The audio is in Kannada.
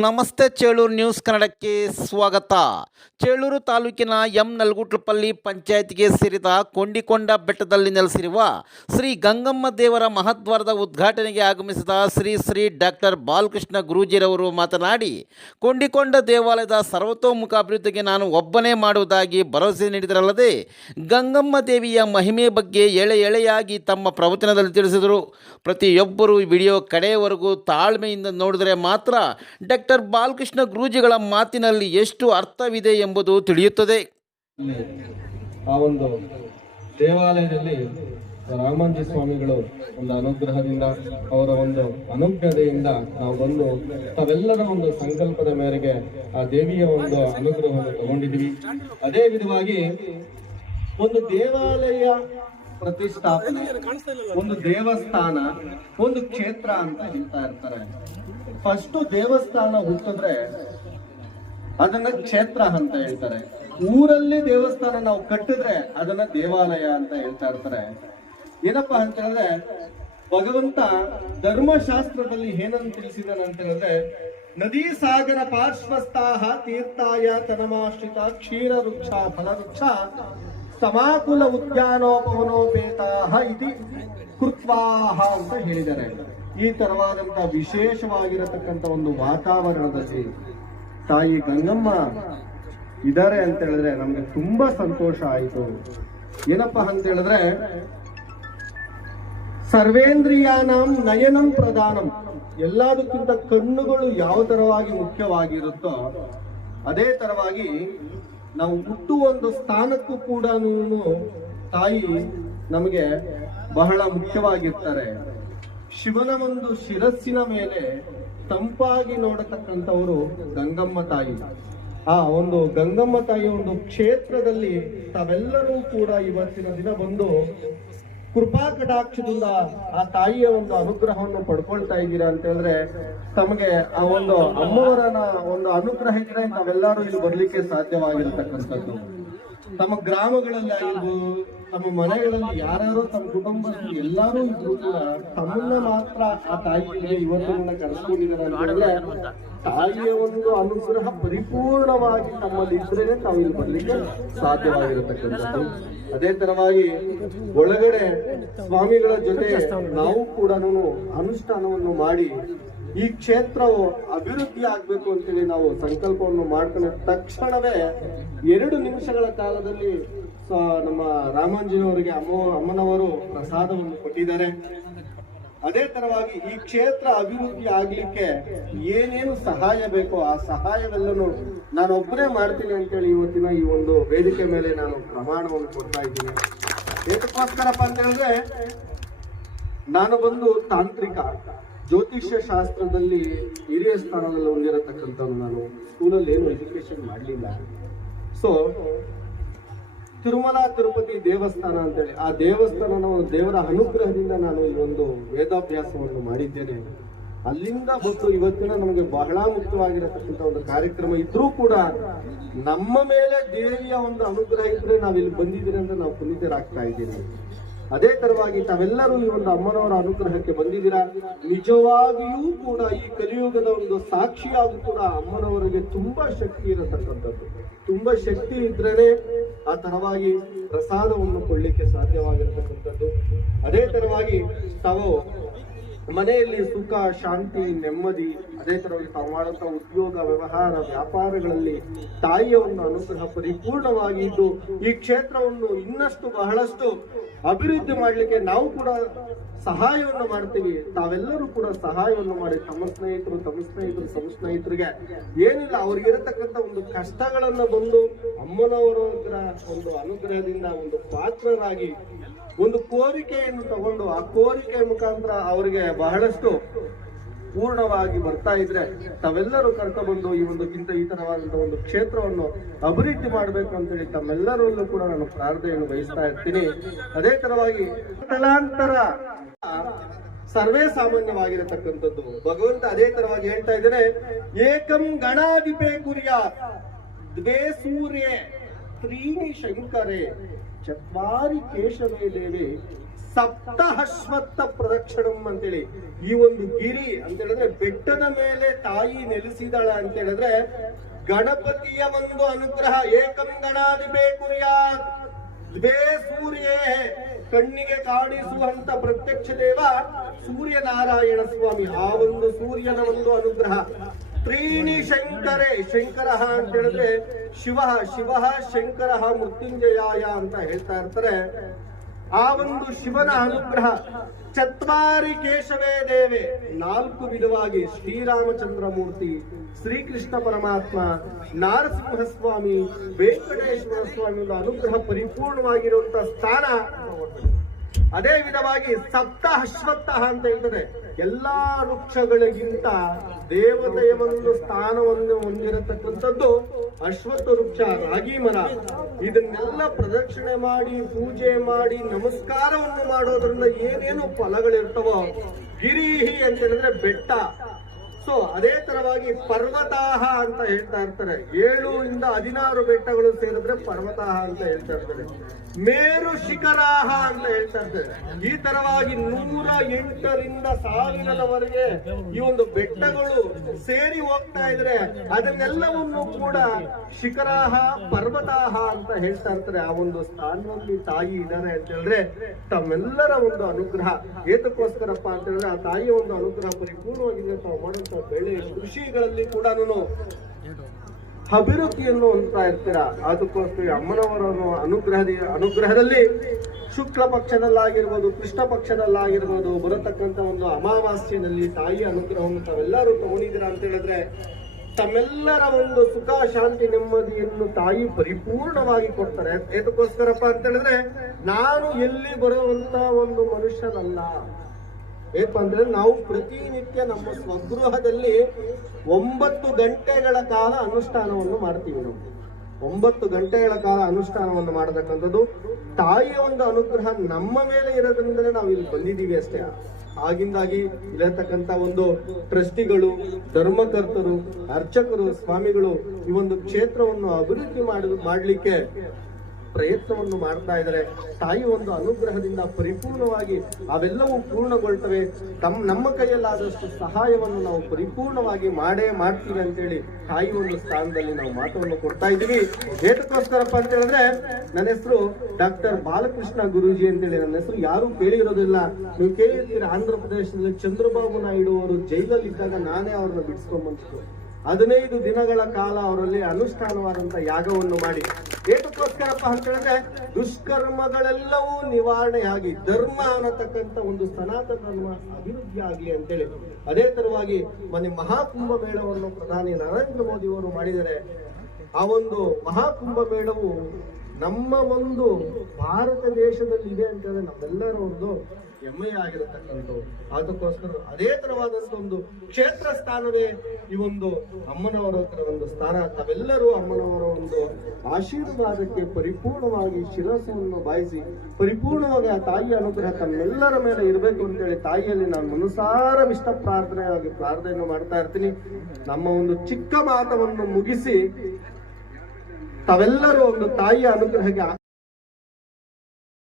ನಮಸ್ತೆ ಚೇಳೂರು ನ್ಯೂಸ್ ಕನ್ನಡಕ್ಕೆ ಸ್ವಾಗತ. ಚೇಳೂರು ತಾಲೂಕಿನ ಎಂ ನಲ್ಗುಟ್ಲಪಲ್ಲಿ ಪಂಚಾಯತ್ಗೆ ಸೇರಿದ ಕೊಂಡಿಕೊಂಡ ಬೆಟ್ಟದಲ್ಲಿ ನೆಲೆಸಿರುವ ಶ್ರೀ ಗಂಗಮ್ಮ ದೇವರ ಮಹದ್ವಾರದ ಉದ್ಘಾಟನೆಗೆ ಆಗಮಿಸಿದ ಶ್ರೀ ಶ್ರೀ ಡಾಕ್ಟರ್ ಬಾಲಕೃಷ್ಣ ಗುರೂಜಿರವರು ಮಾತನಾಡಿ, ಕೊಂಡಿಕೊಂಡ ದೇವಾಲಯದ ಸರ್ವತೋಮುಖ ಅಭಿವೃದ್ಧಿಗೆ ನಾನು ಒಬ್ಬನೇ ಮಾಡುವುದಾಗಿ ಭರವಸೆ ನೀಡಿದರಲ್ಲದೆ, ಗಂಗಮ್ಮ ದೇವಿಯ ಮಹಿಮೆ ಬಗ್ಗೆ ಎಳೆ ಎಳೆಯಾಗಿ ತಮ್ಮ ಪ್ರವಚನದಲ್ಲಿ ತಿಳಿಸಿದರು. ಪ್ರತಿಯೊಬ್ಬರು ವಿಡಿಯೋ ಕಡೆಯವರೆಗೂ ತಾಳ್ಮೆಯಿಂದ ನೋಡಿದರೆ ಮಾತ್ರ ಬಾಲಕೃಷ್ಣ ಗುರೂಜಿಗಳ ಮಾತಿನಲ್ಲಿ ಎಷ್ಟು ಅರ್ಥವಿದೆ ಎಂಬುದು ತಿಳಿಯುತ್ತದೆ. ಆ ಒಂದು ದೇವಾಲಯದಲ್ಲಿ ರಾಮಾಂಜಿ ಸ್ವಾಮಿಗಳು ಒಂದು ಅನುಗ್ರಹದಿಂದ, ಅವರ ಒಂದು ಅನುಗ್ರಹದಿಂದ ನಾವು ಬಂದು ತಾವೆಲ್ಲರ ಒಂದು ಸಂಕಲ್ಪದ ಮೇರೆಗೆ ಆ ದೇವಿಯ ಒಂದು ಅನುಗ್ರಹವನ್ನು ತಗೊಂಡಿದ್ದೀವಿ. ಅದೇ ವಿಧವಾಗಿ ಒಂದು ದೇವಾಲಯ ಪ್ರತಿಷ್ಠಾಪನೆ, ಒಂದು ದೇವಸ್ಥಾನ, ಒಂದು ಕ್ಷೇತ್ರ ಅಂತ ಹೇಳ್ತಾ ಇರ್ತಾರೆ. ಫಸ್ಟ್ ದೇವಸ್ಥಾನ ಹುಟ್ಟಿದ್ರೆ ಅದನ್ನ ಕ್ಷೇತ್ರ ಅಂತ ಹೇಳ್ತಾರೆ. ಊರಲ್ಲಿ ದೇವಸ್ಥಾನ ನಾವು ಕಟ್ಟಿದ್ರೆ ಅದನ್ನ ದೇವಾಲಯ ಅಂತ ಹೇಳ್ತಾ ಇರ್ತಾರೆ. ಏನಪ್ಪಾ ಅಂತ ಹೇಳಿದ್ರೆ, ಭಗವಂತ ಧರ್ಮಶಾಸ್ತ್ರದಲ್ಲಿ ಏನನ್ನು ತಿಳಿಸಿದಾನೆ ಅಂತ ಹೇಳಿದ್ರೆ, ನದಿ ಸಾಗರ ಪಾರ್ಶ್ವಸ್ಥಾಹ ತೀರ್ಥಾಯ ತನಮಾಶ್ರಿತ ಕ್ಷೀರ ವೃಕ್ಷ ಫಲವೃಕ್ಷ ಸಮಾಕುಲ ಉದ್ಯಾನೋಪವನೋಪೇತಾಹ ಇತಿ ಕೃತ್ವಾಹ ಅಂತ ಹೇಳಿದ್ದಾರೆ. ಈ ತರವಾದಂತಹ ವಿಶೇಷವಾಗಿರತಕ್ಕಂತ ಒಂದು ವಾತಾವರಣದಲ್ಲಿ ತಾಯಿ ಗಂಗಮ್ಮ ಇದ್ದಾರೆ ಅಂತ ಹೇಳಿದ್ರೆ ನಮ್ಗೆ ತುಂಬಾ ಸಂತೋಷ ಆಯಿತು. ಏನಪ್ಪ ಅಂತ ಹೇಳಿದ್ರೆ, ಸರ್ವೇಂದ್ರಿಯಾನಂ ನಯನಂ ಪ್ರಧಾನಂ. ಎಲ್ಲದಕ್ಕಿಂತ ಕಣ್ಣುಗಳು ಯಾವ ತರವಾಗಿ ಮುಖ್ಯವಾಗಿರುತ್ತೋ ಅದೇ ತರವಾಗಿ ನಾವು ಹುಟ್ಟುವ ಒಂದು ಸ್ಥಾನಕ್ಕೂ ಕೂಡ ತಾಯಿ ನಮಗೆ ಬಹಳ ಮುಖ್ಯವಾಗಿರ್ತಾರೆ. ಶಿವನ ಒಂದು ಶಿರಸ್ಸಿನ ಮೇಲೆ ತಂಪಾಗಿ ನೋಡತಕ್ಕಂಥವರು ಗಂಗಮ್ಮ ತಾಯಿ. ಆ ಒಂದು ಗಂಗಮ್ಮ ತಾಯಿ ಒಂದು ಕ್ಷೇತ್ರದಲ್ಲಿ ತಾವೆಲ್ಲರೂ ಕೂಡ ಇವತ್ತಿನ ದಿನ ಬಂದು ಕೃಪಾ ಕಟಾಕ್ಷದಿಂದ ಆ ತಾಯಿಯ ಒಂದು ಅನುಗ್ರಹವನ್ನು ಪಡ್ಕೊಳ್ತಾ ಇದ್ದೀರಾ ಅಂತ ಹೇಳಿದ್ರೆ ತಮಗೆ ಆ ಒಂದು ಅಮ್ಮವರನ ಒಂದು ಅನುಗ್ರಹ ಇದ್ರೆ ನಾವೆಲ್ಲರೂ ಇಲ್ಲಿ ಬರ್ಲಿಕ್ಕೆ ಸಾಧ್ಯವಾಗಿರತಕ್ಕಂಥದ್ದು. ತಮ್ಮ ಗ್ರಾಮಗಳಲ್ಲಿ ತಮ್ಮ ಮನೆಗಳಲ್ಲಿ ಯಾರ್ಯಾರೋ ತಮ್ಮ ಕುಟುಂಬದಲ್ಲಿ ಎಲ್ಲಾರು ಇದ್ರು ಕೂಡ ತಮ್ಮನ್ನ ಮಾತ್ರ ಆ ತಾಯಿಗೆ ಇವತ್ತಿನ ಕರೆಸ್ಕೊಂಡಿದ್ದಾರೆ ತಾಯಿಯ ಒಂದು ಅನುಗ್ರಹ ಪರಿಪೂರ್ಣವಾಗಿ ತಮ್ಮಲ್ಲಿ ಇದ್ರೇನೆ ಇಲ್ಲಿ ಬರ್ಲಿಕ್ಕೆ ಸಾಧ್ಯವಾಗಿರತಕ್ಕಂಥದ್ದು. ಅದೇ ತರವಾಗಿ ಒಳಗಡೆ ಸ್ವಾಮಿಗಳ ಜೊತೆ ನಾವು ಕೂಡ ಅನುಷ್ಠಾನವನ್ನು ಮಾಡಿ ಈ ಕ್ಷೇತ್ರವು ಅಭಿವೃದ್ಧಿ ಆಗ್ಬೇಕು ಅಂತೇಳಿ ನಾವು ಸಂಕಲ್ಪವನ್ನು ಮಾಡ್ಕೊಂಡ ತಕ್ಷಣವೇ ಎರಡು ನಿಮಿಷಗಳ ಕಾಲದಲ್ಲಿ ನಮ್ಮ ರಾಮಾಂಜಿನವರಿಗೆ ಅಮ್ಮ, ಅಮ್ಮನವರು ಪ್ರಸಾದವನ್ನು ಕೊಟ್ಟಿದ್ದಾರೆ. ಅದೇ ತರವಾಗಿ ಈ ಕ್ಷೇತ್ರ ಅಭಿವೃದ್ಧಿ ಆಗ್ಲಿಕ್ಕೆ ಏನೇನು ಸಹಾಯ ಬೇಕೋ ಆ ಸಹಾಯವೆಲ್ಲನೂ ನಾನೊಬ್ಬರೇ ಮಾಡ್ತೀನಿ ಅಂತೇಳಿ ಇವತ್ತಿನ ಈ ಒಂದು ವೇದಿಕೆ ಮೇಲೆ ನಾನು ಪ್ರಮಾಣವನ್ನು ಕೊಡ್ತಾ ಇದ್ದೀನಿ. ಏತಕ್ಕೋಸ್ಕರಪ್ಪ ಅಂತ ಹೇಳಿದ್ರೆ, ನಾನು ಬಂದು ತಾಂತ್ರಿಕ ಜ್ಯೋತಿಷ್ಯ ಶಾಸ್ತ್ರದಲ್ಲಿ ಹಿರಿಯ ಸ್ಥಾನದಲ್ಲಿ ಹೊಂದಿರತಕ್ಕಂಥವ್ರು ನಾನು ಸ್ಕೂಲಲ್ಲಿ ಏನು ಎಜುಕೇಶನ್ ಮಾಡಲಿಲ್ಲ. ಸೊ ತಿರುಮಲ ತಿರುಪತಿ ದೇವಸ್ಥಾನ ಅಂತೇಳಿ, ಆ ದೇವಸ್ಥಾನನ ದೇವರ ಅನುಗ್ರಹದಿಂದ ನಾನು ಈ ಒಂದು ವೇದಾಭ್ಯಾಸವನ್ನು ಮಾಡಿದ್ದೇನೆ. ಅಲ್ಲಿಂದ ಬಂದು ಇವತ್ತಿನ ನಮಗೆ ಬಹಳ ಮುಖ್ಯವಾಗಿರತಕ್ಕಂಥ ಒಂದು ಕಾರ್ಯಕ್ರಮ ಇದ್ರೂ ಕೂಡ ನಮ್ಮ ಮೇಲೆ ದೇವಿಯ ಒಂದು ಅನುಗ್ರಹ ಇದ್ರೆ ನಾವು ಇಲ್ಲಿ ಬಂದಿದ್ದೀರಿ ಅಂತ ನಾವು ಪುನೀತರಾಗ್ತಾ ಇದ್ದೀರಿ ಅದೇ ತರವಾಗಿ ತಾವೆಲ್ಲರೂ ಈ ಒಂದು ಅಮ್ಮನವರ ಅನುಗ್ರಹಕ್ಕೆ ಬಂದಿದ್ದೀರಾ? ನಿಜವಾಗಿಯೂ ಕೂಡ ಈ ಕಲಿಯುಗದ ಒಂದು ಸಾಕ್ಷಿಯಾಗೂ ಕೂಡ ಅಮ್ಮನವರಿಗೆ ತುಂಬಾ ಶಕ್ತಿ ಇರತಕ್ಕಂಥದ್ದು. ತುಂಬಾ ಶಕ್ತಿ ಇದ್ರೇನೆ ಆ ತರವಾಗಿ ಪ್ರಸಾದವನ್ನು ಕೊಡ್ಲಿಕ್ಕೆ ಸಾಧ್ಯವಾಗಿರತಕ್ಕಂಥದ್ದು. ಅದೇ ತರವಾಗಿ ತಾವು ಮನೆಯಲ್ಲಿ ಸುಖ, ಶಾಂತಿ, ನೆಮ್ಮದಿ, ಅದೇ ತರವಾಗಿ ತಾವು ಮಾಡುವಂತಹ ಉದ್ಯೋಗ, ವ್ಯವಹಾರ, ವ್ಯಾಪಾರಗಳಲ್ಲಿ ತಾಯಿಯ ಒಂದು ಅನುಗ್ರಹ ಪರಿಪೂರ್ಣವಾಗಿ ಇದ್ದು ಈ ಕ್ಷೇತ್ರವನ್ನು ಇನ್ನಷ್ಟು ಬಹಳಷ್ಟು ಅಭಿವೃದ್ಧಿ ಮಾಡಲಿಕ್ಕೆ ನಾವು ಕೂಡ ಸಹಾಯವನ್ನು ಮಾಡ್ತೀವಿ. ತಾವೆಲ್ಲರೂ ಕೂಡ ಸಹಾಯವನ್ನು ಮಾಡಿ. ತಮ್ಮ ಸ್ನೇಹಿತರು ತಮ್ಮ ಸ್ನೇಹಿತರು, ತಮ್ಮ ಸ್ನೇಹಿತರಿಗೆ. ಏನಿಲ್ಲ, ಅವ್ರಿಗೆ ಇರತಕ್ಕಂತ ಒಂದು ಕಷ್ಟಗಳನ್ನು ಬಂದು ಅಮ್ಮನವರ ಒಂದು ಅನುಗ್ರಹದಿಂದ ಒಂದು ಪಾತ್ರರಾಗಿ ಒಂದು ಕೋರಿಕೆಯನ್ನು ತಗೊಂಡು ಆ ಕೋರಿಕೆ ಮುಖಾಂತರ ಅವರಿಗೆ ಬಹಳಷ್ಟು ಪೂರ್ಣವಾಗಿ ಬರ್ತಾ ಇದ್ರೆ ತಾವೆಲ್ಲರೂ ಕರ್ಕೊಂಡ್ಬಂದು ಈ ಒಂದು ಕಿಂತ ಈ ತರವಾದಂತಹ ಒಂದು ಕ್ಷೇತ್ರವನ್ನು ಅಭಿವೃದ್ಧಿ ಮಾಡಬೇಕು ಅಂತೇಳಿ ತಮ್ಮೆಲ್ಲರಲ್ಲೂ ಕೂಡ ನಾನು ಪ್ರಾರ್ಥನೆಯನ್ನು ಬಯಸ್ತಾ ಇರ್ತೀನಿ. ಅದೇ ತರವಾಗಿ ತಲಾಂತರ ಸರ್ವೇ ಸಾಮಾನ್ಯವಾಗಿರತಕ್ಕಂಥದ್ದು. ಭಗವಂತ ಅದೇ ತರವಾಗಿ ಹೇಳ್ತಾ ಇದ್ದೇನೆ, ಏಕಂ ಗಣಾಧಿಪೇ ಕುರಿಯ ದ್ವೇ ಸೂರ್ಯ, ತ್ರೀಣಿ ಶಂಕರೇ, ಚತ್ವಾರಿ ಕೇಶವೇ ದೇವೆ ಸಪ್ತಹಶ್ವತ್ಥ ಪ್ರದಕ್ಷಿಣಂ ಅಂತೇಳಿ. ಈ ಒಂದು ಗಿರಿ ಅಂತ ಹೇಳಿದ್ರೆ ಬೆಟ್ಟದ ಮೇಲೆ ತಾಯಿ ನೆಲೆಸಿದಾಳ ಅಂತ ಹೇಳಿದ್ರೆ ಗಣಪತಿಯ ಒಂದು ಅನುಗ್ರಹ. ಏಕಂ ಗಣಾದಿ ಕುರ್ಯಾತ್. ದ್ವೇ ಸೂರ್ಯೇ. ಕಣ್ಣಿಗೆ ಕಾಣಿಸುವಂತ ಪ್ರತ್ಯಕ್ಷ ದೇವ ಸೂರ್ಯನಾರಾಯಣ ಸ್ವಾಮಿ. ಆ ಒಂದು ಸೂರ್ಯನ ಒಂದು ಅನುಗ್ರಹ. ತ್ರೀಣಿ ಶಂಕರೇ. ಶಂಕರ ಅಂತ ಹೇಳಿದ್ರೆ ಶಿವ ಶಿವ ಶಂಕರ ಮೃತ್ಯುಂಜಯಾಯ ಅಂತ ಹೇಳ್ತಾ ಇರ್ತಾರೆ. ಆ ಒಂದು ಶಿವನ ಅನುಗ್ರಹ. ಚತ್ವಾರಿ ಕೇಶವೇ ದೇವೆ ನಾಲ್ಕು ವಿಧವಾಗಿ ಶ್ರೀರಾಮಚಂದ್ರ ಮೂರ್ತಿ ಶ್ರೀಕೃಷ್ಣ ಪರಮಾತ್ಮ ನಾರಸಿಂಹ ಸ್ವಾಮಿ ವೆಂಕಟೇಶ್ವರ ಸ್ವಾಮಿ ಅನುಗ್ರಹ ಪರಿಪೂರ್ಣವಾಗಿರುವಂತಹ ಸ್ಥಾನ ಅದೇ ವಿಧವಾಗಿ ಸಪ್ತ ಅಶ್ವತ್ಥ ಅಂತ ಹೇಳ್ತದೆ. ಎಲ್ಲಾ ವೃಕ್ಷಗಳಿಗಿಂತ ದೇವತೆಯ ಒಂದು ಸ್ಥಾನವನ್ನು ಹೊಂದಿರತಕ್ಕಂಥದ್ದು ಅಶ್ವತ್ಥ ವೃಕ್ಷ, ರಾಗಿ ಮರ. ಇದನ್ನೆಲ್ಲ ಪ್ರದಕ್ಷಿಣೆ ಮಾಡಿ, ಪೂಜೆ ಮಾಡಿ, ನಮಸ್ಕಾರವನ್ನು ಮಾಡೋದ್ರಿಂದ ಏನೇನು ಫಲಗಳಿರ್ತವೋ, ಗಿರಿಹಿ ಅಂತ ಹೇಳಿದ್ರೆ ಬೆಟ್ಟ. ಸೊ ಅದೇ ತರವಾಗಿ ಪರ್ವತಾಹ ಅಂತ ಹೇಳ್ತಾ ಇರ್ತಾರೆ. ಏಳು ಇಂದ ಹದಿನಾರು ಬೆಟ್ಟಗಳು ಸೇರಿದ್ರೆ ಪರ್ವತಾಹ ಅಂತ ಹೇಳ್ತಾ ಇರ್ತಾರೆ. ಮೇರು ಶಿಖರಾಹ ಅಂತ ಹೇಳ್ತಾ ಇರ್ತಾರೆ ಈ ತರವಾಗಿ ನೂರ ಎಂಟರಿಂದ ಸಾವಿರದವರೆಗೆ ಈ ಒಂದು ಬೆಟ್ಟಗಳು ಸೇರಿ ಹೋಗ್ತಾ ಇದ್ರೆ ಅದನ್ನೆಲ್ಲವನ್ನು ಕೂಡ ಶಿಖರಾಹ, ಪರ್ವತಾಹ ಅಂತ ಹೇಳ್ತಾ ಇರ್ತಾರೆ. ಆ ಒಂದು ಸ್ಥಾನದಲ್ಲಿ ತಾಯಿ ಇದ್ದಾರೆ ಅಂತ ಹೇಳಿದ್ರೆ ತಮ್ಮೆಲ್ಲರ ಒಂದು ಅನುಗ್ರಹ. ಏತಕ್ಕೋಸ್ಕರಪ್ಪ ಅಂತ ಹೇಳಿದ್ರೆ ಆ ತಾಯಿಯ ಒಂದು ಅನುಗ್ರಹ ಪರಿಪೂರ್ಣವಾಗಿದೆ ತಾವು ಮಾಡುವಂತ ಬೆಳೆ ಕೃಷಿಗಳಲ್ಲಿ ಕೂಡ ಅಭಿವೃದ್ಧಿಯನ್ನು ಹೊಂದ್ತಾ ಇರ್ತೀರಾ? ಅದಕ್ಕೋಸ್ಕರ ಅಮ್ಮನವರ ಅನುಗ್ರಹದ, ಅನುಗ್ರಹದಲ್ಲಿ ಶುಕ್ಲ ಪಕ್ಷದಲ್ಲಾಗಿರ್ಬೋದು, ಕೃಷ್ಣ ಪಕ್ಷದಲ್ಲಾಗಿರ್ಬೋದು, ಬರತಕ್ಕಂಥ ಒಂದು ಅಮಾವಾಸ್ಯೆಯಲ್ಲಿ ತಾಯಿಯ ಅನುಗ್ರಹವನ್ನು ತಾವೆಲ್ಲರೂ ತಗೊಂಡಿದ್ದೀರಾ ಅಂತ ಹೇಳಿದ್ರೆ, ತಮ್ಮೆಲ್ಲರ ಒಂದು ಸುಖ, ಶಾಂತಿ, ನೆಮ್ಮದಿಯನ್ನು ತಾಯಿ ಪರಿಪೂರ್ಣವಾಗಿ ಕೊಡ್ತಾರೆ. ಅದಕ್ಕೋಸ್ಕರಪ್ಪ ಅಂತ ಹೇಳಿದ್ರೆ, ನಾನು ಎಲ್ಲಿ ಬರುವಂತ ಒಂದು ಮನುಷ್ಯನಲ್ಲ. ಅಂದ್ರೆ ನಾವು ಪ್ರತಿನಿತ್ಯ ನಮ್ಮ ಸ್ವಗೃಹದಲ್ಲಿ ಒಂಬತ್ತು ಗಂಟೆಗಳ ಕಾಲ ಅನುಷ್ಠಾನವನ್ನು ಮಾಡ್ತೀವಿ ನಾವು. ಒಂಬತ್ತು ಗಂಟೆಗಳ ಕಾಲ ಅನುಷ್ಠಾನವನ್ನು ಮಾಡತಕ್ಕಂಥದ್ದು. ತಾಯಿಯ ಒಂದು ಅನುಗ್ರಹ ನಮ್ಮ ಮೇಲೆ ಇರೋದ್ರಿಂದಲೇ ನಾವು ಇಲ್ಲಿ ಬಂದಿದ್ದೀವಿ ಅಷ್ಟೇ. ಆಗಿಂದಾಗಿ ಇರತಕ್ಕಂತ ಒಂದು ಟ್ರಸ್ಟಿಗಳು, ಧರ್ಮಕರ್ತರು, ಅರ್ಚಕರು, ಸ್ವಾಮಿಗಳು ಈ ಒಂದು ಕ್ಷೇತ್ರವನ್ನು ಅಭಿವೃದ್ಧಿ ಮಾಡ, ಮಾಡ್ಲಿಕ್ಕೆ ಪ್ರಯತ್ನವನ್ನು ಮಾಡ್ತಾ ಇದ್ದಾರೆ. ತಾಯಿ ಒಂದು ಅನುಗ್ರಹದಿಂದ ಪರಿಪೂರ್ಣವಾಗಿ ಅವೆಲ್ಲವೂ ಪೂರ್ಣಗೊಳ್ತವೆ. ತಮ್ಮ ನಮ್ಮ ಕೈಯಲ್ಲಾದಷ್ಟು ಸಹಾಯವನ್ನು ನಾವು ಪರಿಪೂರ್ಣವಾಗಿ ಮಾಡೇ ಮಾಡ್ತೀವಿ ಅಂತೇಳಿ ತಾಯಿ ಒಂದು ಸ್ಥಾನದಲ್ಲಿ ನಾವು ಮಾತನ್ನು ಕೊಡ್ತಾ ಇದ್ದೀವಿ. ಏತಕ್ಕೋಸ್ಕರಪ್ಪ ಅಂತ ಹೇಳಿದ್ರೆ ನನ್ನ ಹೆಸರು ಡಾಕ್ಟರ್ ಬಾಲಕೃಷ್ಣ ಗುರೂಜಿ ಅಂತೇಳಿ. ನನ್ನ ಹೆಸರು ಯಾರು ಕೇಳಿರೋದಿಲ್ಲ. ನೀವು ಕೇಳಿರ್ತೀರ? ಆಂಧ್ರ ಪ್ರದೇಶದಲ್ಲಿ ಚಂದ್ರಬಾಬು ನಾಯ್ಡು ಅವರು ಜೈಲಲ್ಲಿ ಇದ್ದಾಗ ನಾನೇ ಅವ್ರನ್ನ ಬಿಡಿಸ್ಕೊಂಡ್ಬಂತು ಹದಿನೈದು ದಿನಗಳ ಕಾಲ ಅವರಲ್ಲಿ ಅನುಷ್ಠಾನವಾದಂತ ಯಾಗವನ್ನು ಮಾಡಿ. ಏತಕ್ಕೋಸ್ಕರಪ್ಪ ಅಂತ ಹೇಳಿದ್ರೆ ದುಷ್ಕರ್ಮಗಳೆಲ್ಲವೂ ನಿವಾರಣೆಯಾಗಿ, ಧರ್ಮ ಅನ್ನತಕ್ಕಂಥ ಒಂದು ಸನಾತನ ಧರ್ಮ ಅಭಿವೃದ್ಧಿ ಆಗಲಿ ಅಂತೇಳಿ. ಅದೇ ತರವಾಗಿ ಮೊನ್ನೆ ಮಹಾಕುಂಭ ಮೇಳವನ್ನು ಪ್ರಧಾನಿ ನರೇಂದ್ರ ಮೋದಿ ಅವರು ಮಾಡಿದರೆ, ಆ ಒಂದು ಮಹಾಕುಂಭ ಮೇಳವು ನಮ್ಮ ಒಂದು ಭಾರತ ದೇಶದಲ್ಲಿ ಇದೆ ಅಂತ ಹೇಳಿದ್ರೆ ನಮ್ಮೆಲ್ಲರ ಒಂದು ಹೆಮ್ಮೆಯ ಆಗಿರತಕ್ಕಂಥದ್ದು. ಅದಕ್ಕೋಸ್ಕರ ಅದೇ ತರವಾದಂತ ಒಂದು ಕ್ಷೇತ್ರ ಸ್ಥಾನವೇ ಈ ಒಂದು ಅಮ್ಮನವರ ಒಂದು ಸ್ಥಾನ. ತಾವೆಲ್ಲರೂ ಅಮ್ಮನವರ ಒಂದು ಆಶೀರ್ವಾದಕ್ಕೆ ಪರಿಪೂರ್ಣವಾಗಿ ಶಿರಸವನ್ನು ಬಾಯಿಸಿ, ಪರಿಪೂರ್ಣವಾಗಿ ಆ ತಾಯಿಯ ಅನುಗ್ರಹ ತಮ್ಮೆಲ್ಲರ ಮೇಲೆ ಇರಬೇಕು ಅಂತೇಳಿ ತಾಯಿಯಲ್ಲಿ ನಾನು ಮನಸಾರ ಇಷ್ಟ ಪ್ರಾರ್ಥನೆಯಾಗಿ ಪ್ರಾರ್ಥನೆಯನ್ನು ಮಾಡ್ತಾ ಇರ್ತೀನಿ. ನಮ್ಮ ಒಂದು ಚಿಕ್ಕ ಮಾತವನ್ನು ಮುಗಿಸಿ ತಾವೆಲ್ಲರೂ ಒಂದು ತಾಯಿಯ ಅನುಗ್ರಹಕ್ಕೆ